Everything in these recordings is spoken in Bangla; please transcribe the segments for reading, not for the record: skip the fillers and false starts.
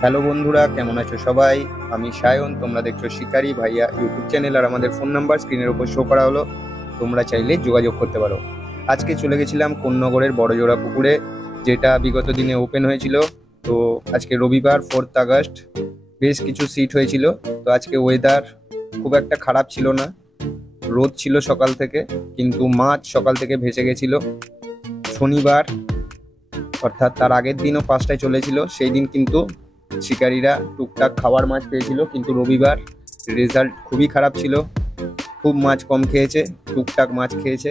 হ্যালো বন্ধুরা, কেমন আছো সবাই? আমি সায়ন, তোমরা দেখছো শিকারি ভাইয়া ইউটিউব চ্যানেল। আর আমাদের ফোন নাম্বার স্ক্রিনের উপর শো করা হলো, তোমরা চাইলে যোগাযোগ করতে পারো। আজকে চলে গেছিলাম কোন্নগরের বড়জোড়া পুকুরে, যেটা বিগত দিনে ওপেন হয়েছিল। তো আজকে রবিবার 4 আগস্ট, বেশ কিছু সিট হয়েছিল। তো আজকে ওয়েদার খুব একটা খারাপ ছিল না, রোদ ছিল সকাল থেকে, কিন্তু মাছ সকাল থেকে ভেসে গেছিল। শনিবার অর্থাৎ তার আগের দিনও 5টায় চলেছিল, সেই দিন কিন্তু শিকারীরা টুকটাক খাওয়ার মাছ পেয়েছিল। কিন্তু রবিবার রেজাল্ট খুবই খারাপ ছিল, খুব মাছ কম খেয়েছে, টুকটাক মাছ খেয়েছে।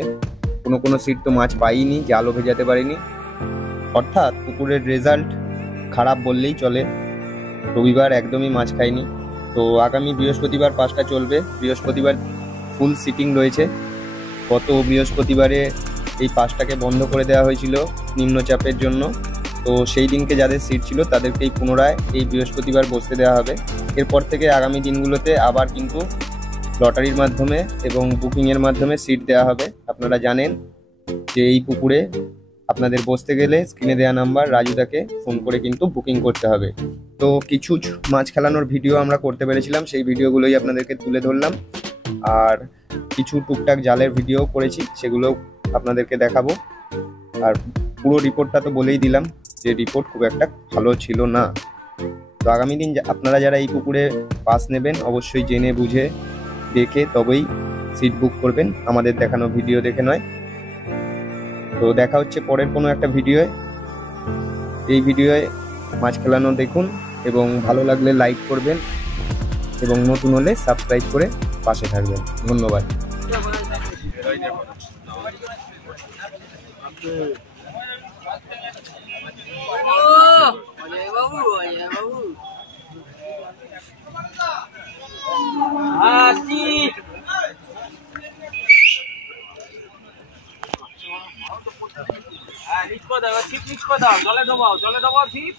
কোনো কোনো সিট তো মাছ পাইনি, জালও ভেজাতে পারিনি। অর্থাৎ পুকুরের রেজাল্ট খারাপ বললেই চলে, রবিবার একদমই মাছ খাইনি। তো আগামী বৃহস্পতিবার 5টা চলবে, বৃহস্পতিবার ফুল সিটিং রয়েছে। গত বৃহস্পতিবারে এই 5টাকে বন্ধ করে দেওয়া হয়েছিল নিম্নচাপের জন্য। তো সেই দিনকে যাদের সিট ছিল তাদেরকেই পুনরায় এই বৃহস্পতিবার বসতে দেওয়া হবে। এরপর থেকে আগামী দিনগুলোতে আবার কিন্তু লটারির মাধ্যমে এবং বুকিংয়ের মাধ্যমে সিট দেওয়া হবে। আপনারা জানেন যে এই পুকুরে আপনাদের বসতে গেলে স্ক্রিনে দেওয়া নাম্বার রাজুদাকে ফোন করে কিন্তু বুকিং করতে হবে। তো কিছু মাছ খেলানোর ভিডিও আমরা করতে পেরেছিলাম, সেই ভিডিওগুলোই আপনাদেরকে তুলে ধরলাম। আর কিছু টুকটাক জালের ভিডিও করেছি, সেগুলো আপনাদেরকে দেখাবো। আর পুরো রিপোর্টটা তো বলেই দিলাম যে রিপোর্ট খুব একটা ভালো ছিল না। তো আগামী দিন আপনারা যারা এই পুকুরে পাস নেবেন, অবশ্যই জেনে বুঝে দেখে তবেই সিট বুক করবেন, আমাদের দেখানো ভিডিও দেখে নয়। তো দেখা হচ্ছে পরের কোনো একটা ভিডিওয়ে। এই ভিডিওয়ে মাছ খেলানো দেখুন, এবং ভালো লাগলে লাইক করবেন, এবং নতুন হলে সাবস্ক্রাইব করে পাশে থাকবেন। ধন্যবাদ। জলে ডোবাও ঠিক।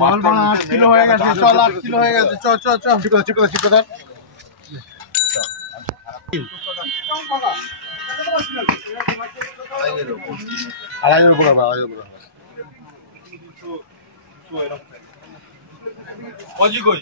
$8 কিলো হয়ে গেছে, চল 8 কিলো হয়ে গেছে, চ চ চ ঠিক আছে, ঠিক আছে, ঠিক আছে। আড়াইয়ের উপর হবে, আড়াইয়ের উপর হবে। অজি কই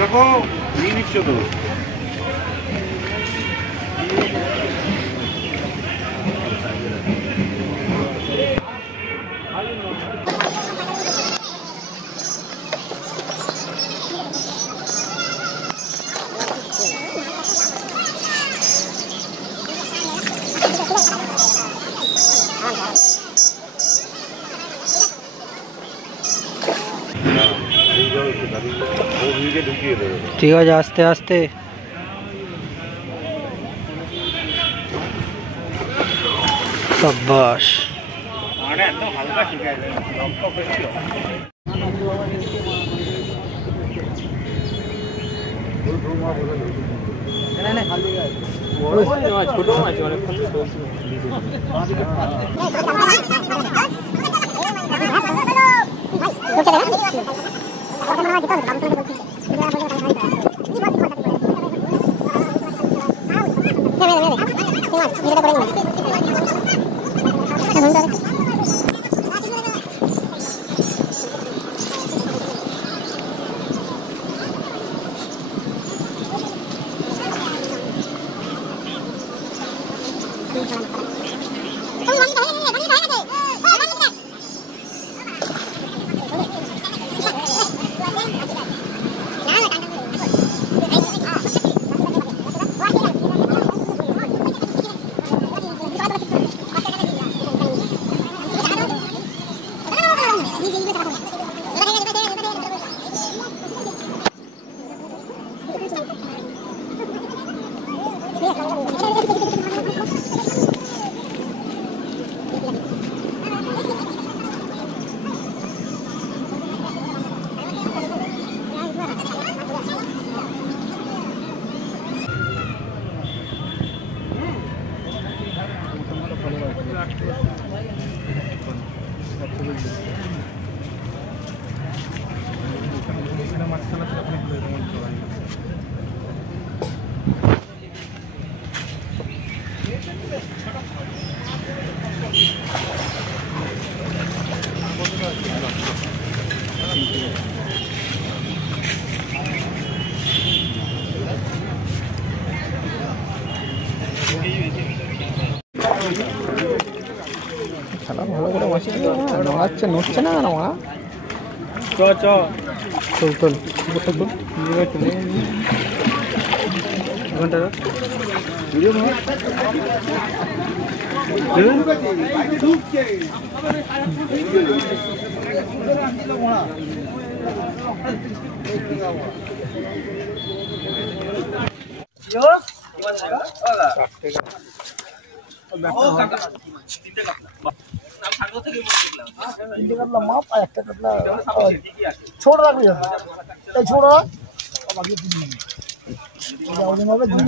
দেখো নিয়ে নিচ্ছ তো। ঠিক আছে, আস্তে আস্তে। সাব্বাস। ছোট মাছ অনেকক্ষণ ভালো করে বসে নড়াচ্ছে নড়ছে না কেন মা চল চল চল ঘন্টা ভিডিও ছোট রাখবি ছোট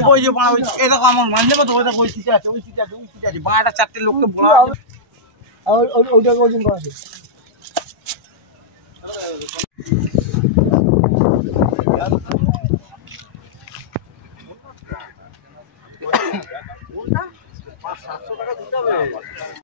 ওই যে এটা আমার মানলে তো ওইটা ওই সিটে আছে ওই সিটে আছে ওই সিটে আছে বাঁটা চারটে লোককে বলা ওইটাকে ওজন করা আছে